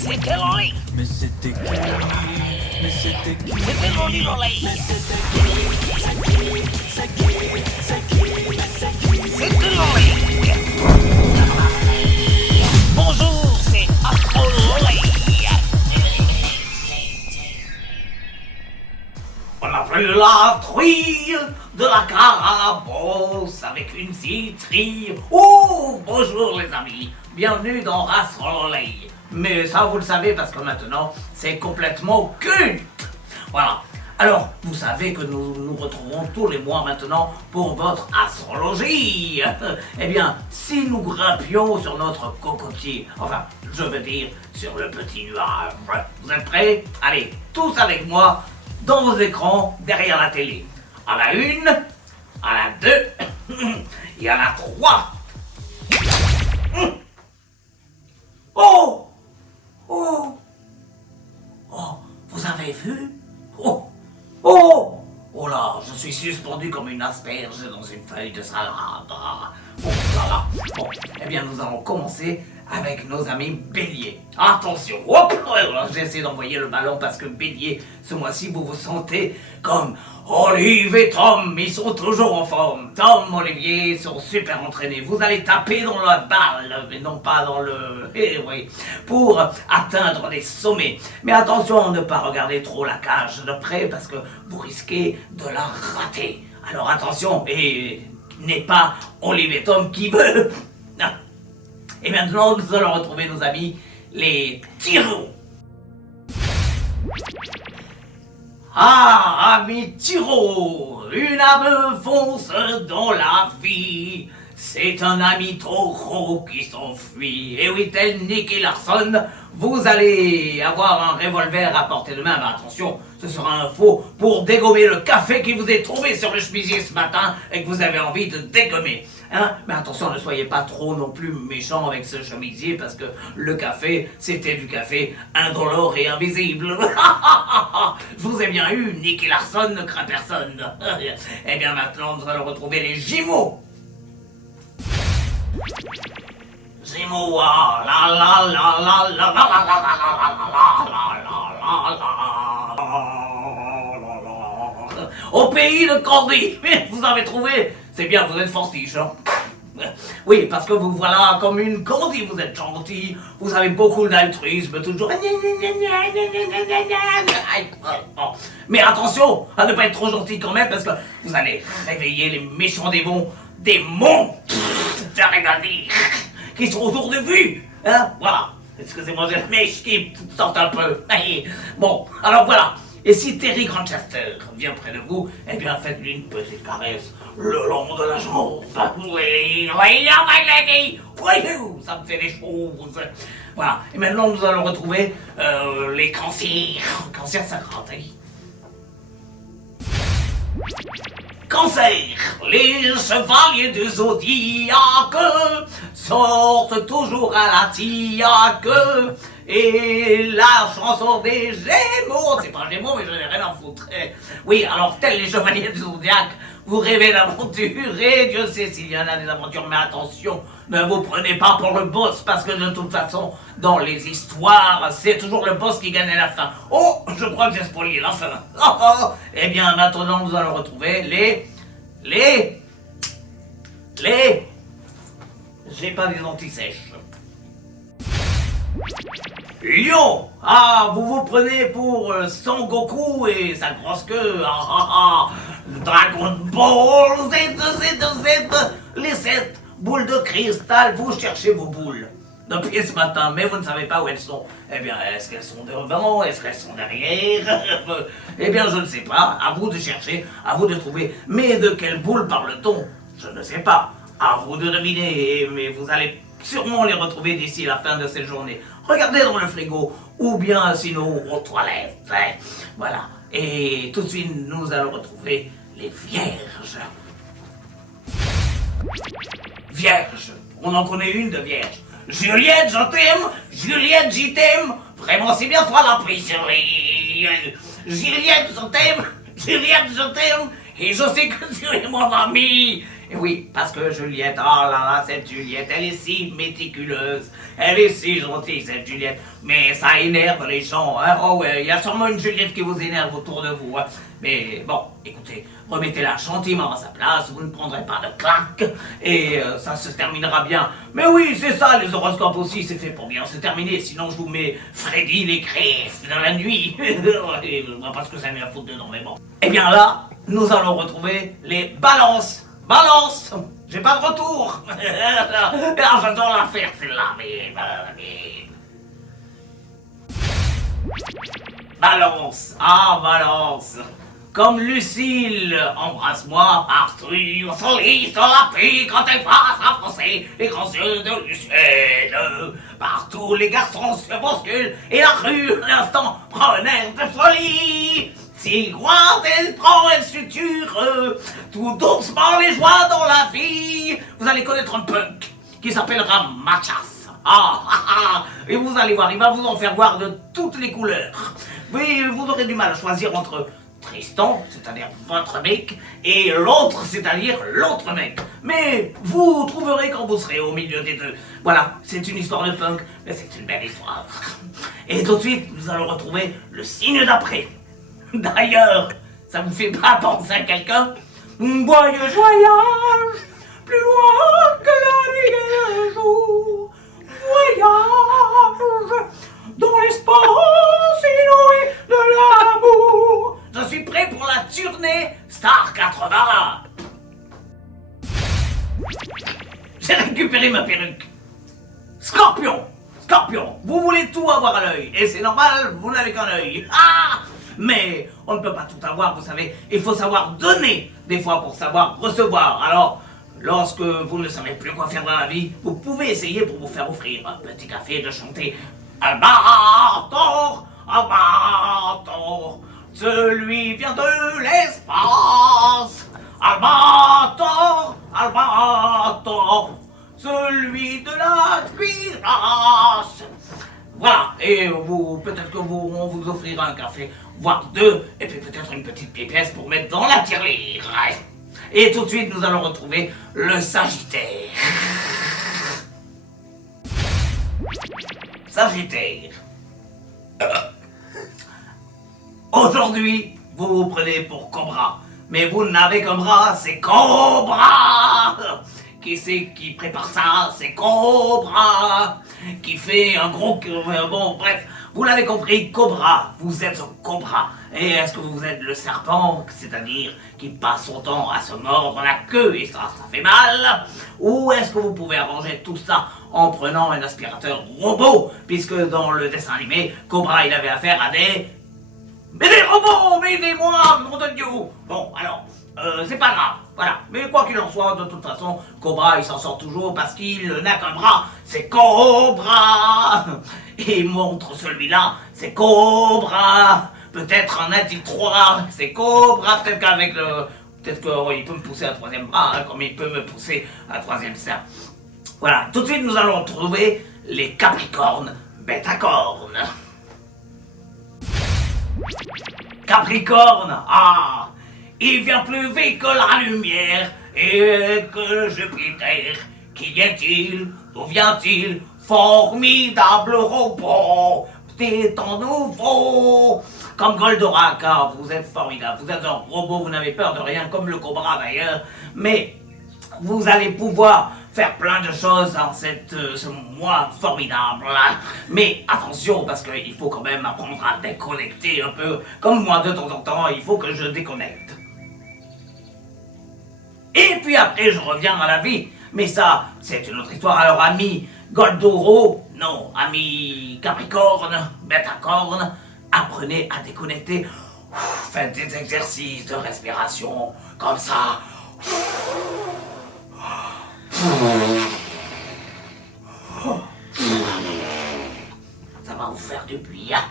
C'était Loli. Mais c'était qui? Mais c'était qui? C'était Loli Loli. Mais c'était qui? C'était Loli. Bonjour, c'est Astro Loli. On a pris la truie de la carabosse avec une citrie. Oh, bonjour les amis, bienvenue dans Astro Loli. Mais ça vous le savez parce que maintenant c'est complètement culte. Voilà. Alors, vous savez que nous nous retrouvons tous les mois maintenant pour votre astrologie. Eh bien, si nous grimpions sur notre cocotier, enfin, je veux dire, sur le petit nuage, vous êtes prêts? Allez, tous avec moi, dans vos écrans, derrière la télé. À la 1, à la 2, et à la 3. Oh! Oh! Oh, vous avez vu? Oh! Oh! Oh là, je suis suspendu comme une asperge dans une feuille de salade. Oh là là. Bon, eh bien nous allons commencer avec nos amis Bélier. Attention, hop, j'ai essayé d'envoyer le ballon parce que Bélier, ce mois-ci, vous vous sentez comme Olive et Tom, ils sont toujours en forme. Tom, Olivier sont super entraînés. Vous allez taper dans la balle, mais non pas dans le... Eh oui, pour atteindre les sommets. Mais attention à ne pas regarder trop la cage de près parce que vous risquez de la rater. Alors attention, et n'est pas Olive et Tom qui veut. Et maintenant, nous allons retrouver nos amis, les Tyros. Ah, amis Tyros, une âme fonce dans la vie. C'est un ami taureau qui s'enfuit. Et oui, tel Nicky Larson, vous allez avoir un revolver à portée de main. Mais attention, ce sera un faux pour dégommer le café qui vous est tombé sur le chemisier ce matin et que vous avez envie de dégommer. Hein? Mais attention, ne soyez pas trop non plus méchant avec ce chemisier parce que le café, c'était du café indolore et invisible. Je vous ai bien eu, Nicky Larson ne craint personne. Eh bien maintenant, nous allons retrouver les Gémeaux. Gémeaux, ah, la la la la la la la la la la la. Au pays de Candy, vous avez trouvé? C'est bien, vous êtes fortiche, hein? Oui, parce que vous voilà comme une Candy, vous êtes gentil, vous avez beaucoup d'altruisme, toujours. Mais attention à ne pas être trop gentil quand même, parce que vous allez réveiller les méchants démons, qui sont autour de vous, hein? Voilà. Excusez-moi, j'ai le mèche qui sortent un peu. Bon, alors voilà. Et si Terry Grantchester vient près de vous, eh bien faites-lui une petite caresse le long de la jambe. Oui, ça me fait des choses. Voilà. Et maintenant nous allons retrouver les cancers. Cancer, ça gratte, hein? Cancer, les chevaliers du zodiaque sortent toujours à la tillaque. Et la chanson des Gémeaux, c'est pas Gémeaux mais je n'ai rien à foutre. Oui, alors tels les chevaliers du zodiaque, vous rêvez d'aventure et Dieu sait s'il y en a des aventures, mais attention, ne vous prenez pas pour le boss parce que de toute façon, dans les histoires, c'est toujours le boss qui gagne à la fin. Oh, je crois que j'ai spoilé la fin. Eh bien maintenant nous allons retrouver les... J'ai pas des antisèches. Lion! Ah, vous vous prenez pour Son Goku et sa grosse queue. Dragon Ball Z, les 7 boules de cristal, vous cherchez vos boules depuis ce matin, mais vous ne savez pas où elles sont. Eh bien, est-ce qu'elles sont devant? Est-ce qu'elles sont derrière? Eh bien, je ne sais pas. À vous de chercher, à vous de trouver. Mais de quelle boule parle-t-on? Je ne sais pas. À vous de deviner, mais vous allez sûrement les retrouver d'ici la fin de cette journée. Regardez dans le frigo, ou bien sinon aux toilettes. Voilà. Et tout de suite, nous allons retrouver les vierges. Vierge. On en connaît une de vierge. Juliette, je t'aime. Juliette, j'y t'aime. Vraiment, c'est bien toi la prise sur les... Juliette, je t'aime. Juliette, je t'aime. Et je sais que tu es mon ami. Et oui, parce que Juliette, oh là là, cette Juliette, elle est si méticuleuse. Elle est si gentille, cette Juliette. Mais ça énerve les gens, hein. Oh ouais, il y a sûrement une Juliette qui vous énerve autour de vous, hein. Mais bon, écoutez, remettez-la gentiment à sa place, vous ne prendrez pas de claque, et ça se terminera bien. Mais oui, c'est ça, les horoscopes aussi, c'est fait pour bien se terminer, sinon je vous mets Freddy les griffes dans la nuit. Et je vois pas ce que ça met à foutre dedans, mais bon. Et bien là, nous allons retrouver les balances. Balance! J'ai pas de retour! Ah, j'adore la faire, celle-là, mais... Balance! Ah, Balance! Comme Lucille, embrasse-moi partout, sur lit, sur la pluie, quand elle passe à froncer les grands yeux de Lucille. Partout les garçons se bousculent, et la rue, l'instant, prend un air de folie. Si grande elle prend, elle suture, tout doucement les joies dans la vie. Vous allez connaître un punk qui s'appellera Mathias. Et vous allez voir, il va vous en faire voir de toutes les couleurs. Mais vous aurez du mal à choisir entre Tristan, c'est-à-dire votre mec, et l'autre, c'est-à-dire l'autre mec. Mais vous trouverez quand vous serez au milieu des deux. Voilà, c'est une histoire de punk, mais c'est une belle histoire. Et tout de suite, nous allons retrouver le signe d'après. D'ailleurs, ça vous fait pas penser à quelqu'un? Voyage, voyage, plus loin que la nuit et le jour. Voyage, dans l'espace inouï de l'amour. Je suis prêt pour la tournée Star 80. J'ai récupéré ma perruque. Scorpion, vous voulez tout avoir à l'œil. Et c'est normal, vous n'avez qu'un œil. Mais on ne peut pas tout avoir, vous savez. Il faut savoir donner des fois pour savoir recevoir. Alors, lorsque vous ne savez plus quoi faire dans la vie, vous pouvez essayer pour vous faire offrir un petit café de chanter Albator, Albator, celui vient de l'espace. Albator, Albator, celui de la cuirasse. Voilà, et vous, peut-être que on vous offrira un café, voire deux, et puis peut-être une petite pièce pour mettre dans la tirelire. Et tout de suite, nous allons retrouver le Sagittaire. Sagittaire. Aujourd'hui, vous vous prenez pour Cobra, mais vous n'avez qu'un bras, c'est Cobra. Qui c'est qui prépare ça? C'est Cobra. Qui fait un gros... Bon, bref, vous l'avez compris, Cobra, vous êtes un Cobra. Et est-ce que vous êtes le serpent, c'est-à-dire qui passe son temps à se mordre la queue et ça fait mal? Ou est-ce que vous pouvez arranger tout ça en prenant un aspirateur robot? Puisque dans le dessin animé, Cobra, il avait affaire à des... Mais des robots, mais aidez-moi, mon Dieu! Bon, alors... c'est pas grave, voilà. Mais quoi qu'il en soit, de toute façon, Cobra, il s'en sort toujours parce qu'il n'a qu'un bras, c'est Cobra. Et montre celui-là, c'est Cobra. Peut-être en a-t-il trois, c'est Cobra. Peut-être qu'avec le... Peut-être qu'il peut me pousser un troisième bras, hein, comme il peut me pousser un troisième sein. Voilà, tout de suite, nous allons trouver les Capricornes, bêta-cornes. Capricorne, il vient plus vite que la lumière et que Jupiter. Qui est-il? D'où vient-il? Formidable robot, t'es en nouveau. Comme Goldorak, vous êtes formidable, vous êtes un robot, vous n'avez peur de rien, comme le Cobra d'ailleurs, mais vous allez pouvoir faire plein de choses dans ce mois formidable. Mais attention, parce qu'il faut quand même apprendre à déconnecter un peu. Comme moi, de temps en temps, il faut que je déconnecte. Et puis après, je reviens à la vie. Mais ça, c'est une autre histoire. Alors, ami Goldoro, non, ami Capricorne, Bêta-corne, apprenez à déconnecter. Faites des exercices de respiration, comme ça. Ça va vous faire du bien.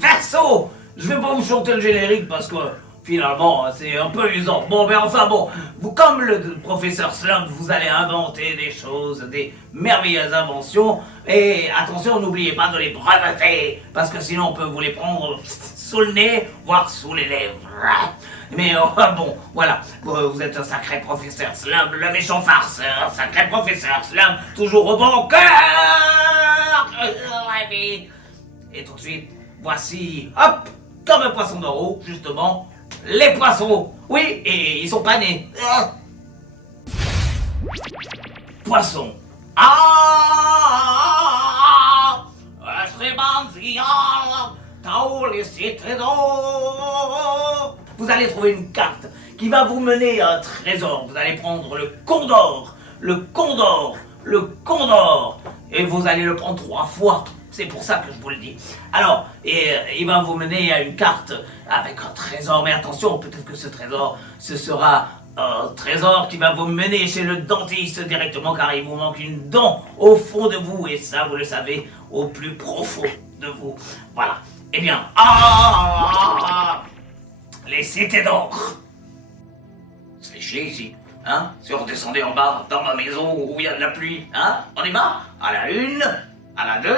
Verseau, je vais pas vous chanter le générique parce que finalement c'est un peu usant. Bon, mais enfin bon, vous comme le professeur Slump, vous allez inventer des choses, des merveilleuses inventions. Et attention, n'oubliez pas de les breveter parce que sinon on peut vous les prendre sous le nez, voire sous les lèvres. Mais bon, voilà, vous êtes un sacré professeur Slum, le méchant farceur, sacré professeur Slum, toujours au bon cœur. Et tout de suite, voici, hop, comme un poisson d'eau, justement, les poissons. Oui, et ils sont pas nés. Poisson. Vous allez trouver une carte qui va vous mener à un trésor. Vous allez prendre le condor, le condor, le condor, et vous allez le prendre 3 fois. C'est pour ça que je vous le dis. Alors, il va vous mener à une carte avec un trésor. Mais attention, peut-être que ce trésor, ce sera un trésor qui va vous mener chez le dentiste directement, car il vous manque une dent au fond de vous. Et ça, vous le savez, au plus profond de vous. Voilà. Eh bien, les cités d'or. C'est chier ici. Hein? Si on redescendait en bas, dans ma maison où il y a de la pluie, hein? On y va? À la 1, à la 2,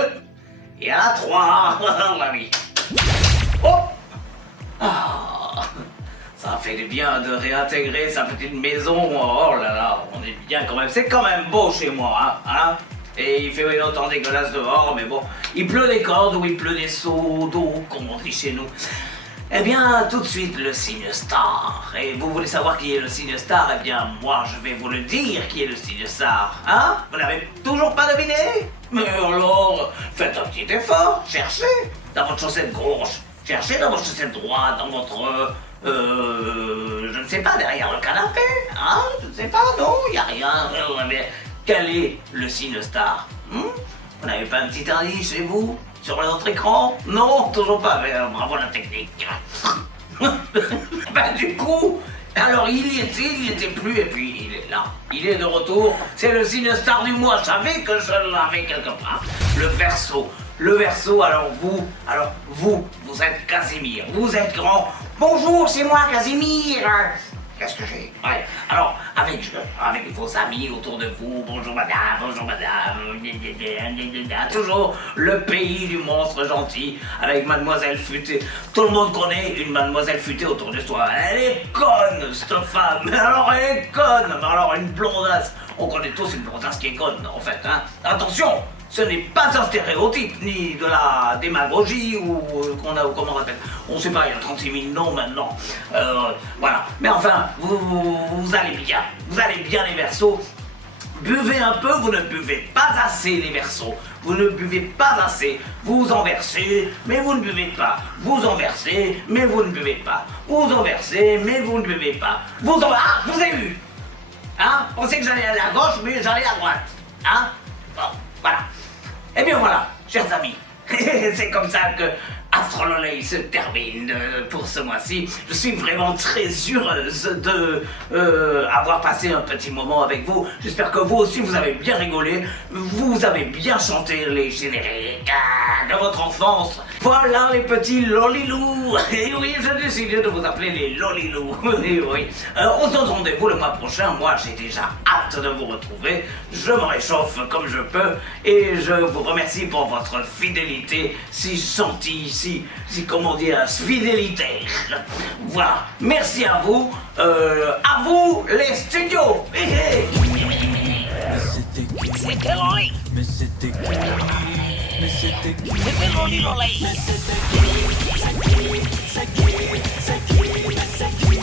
et à la 3. Bah oui. Oh! Ça fait du bien de réintégrer sa petite maison. Oh là là, on est bien quand même. C'est quand même beau chez moi, hein? Et il fait autant dégueulasse dehors, mais bon. Il pleut des cordes ou il pleut des seaux d'eau, comme on dit chez nous. Eh bien, tout de suite, le signe star. Et vous voulez savoir qui est le signe star? Eh bien, moi, je vais vous le dire qui est le signe star. Hein? Vous n'avez toujours pas deviné? Mais alors, faites un petit effort. Cherchez dans votre chaussette gauche. Cherchez dans votre chaussette droite, dans votre... je ne sais pas, derrière le canapé. Hein? Je ne sais pas, non, il n'y a rien. Mais quel est le signe star? Vous n'avez pas un petit indice chez vous? Sur votre écran? Non, toujours pas, mais bravo la technique. Bah du coup, alors il y était plus, et puis il est là. Il est de retour, c'est le signe star du mois, je savais que je l'avais quelque part. Le Verseau. Le Verseau, alors vous êtes Casimir, vous êtes grand. Bonjour, c'est moi Casimir. Qu'est-ce que j'ai? Ouais. Alors, avec vos amis autour de vous, bonjour madame, toujours le pays du monstre gentil, avec mademoiselle Futée. Tout le monde connaît une mademoiselle Futée autour de soi. Elle est conne, cette femme. Mais alors, elle est conne. Mais alors, une blondasse. On connaît tous une blondasse qui est conne, en fait, hein. Attention! Ce n'est pas un stéréotype, ni de la démagogie, ou comment on appelle. On ne sait pas, il y a 36 000 noms maintenant. Voilà. Mais enfin, vous allez bien. Vous allez bien les Verseaux. Buvez un peu, vous ne buvez pas assez les Verseaux. Vous ne buvez pas assez. Vous en versez, mais vous ne buvez pas. Vous en versez, mais vous ne buvez pas. Vous en versez, mais vous ne buvez pas. Ah, je vous ai eu. Hein? On sait que j'allais aller à gauche, mais j'allais à droite. Hein? Bon, voilà. Eh bien voilà, chers amis, c'est comme ça que Astrololei se termine pour ce mois-ci. Je suis vraiment très heureuse de avoir passé un petit moment avec vous. J'espère que vous aussi vous avez bien rigolé, vous avez bien chanté les génériques de votre enfance. Voilà les petits lolilous. Et oui, j'ai décidé de vous appeler les lolilous. Et oui. On se donne rendez-vous le mois prochain. Moi, j'ai déjà hâte de vous retrouver. Je me réchauffe comme je peux et je vous remercie pour votre fidélité si gentille, si comment dire, fidélitaire. Voilà. Merci à vous les studios. C'était Loli. Mais c'était qui? Mais c'était qui? C'était Loli Lolei. Mais c'était qui? C'est qui?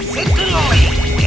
C'était Loli.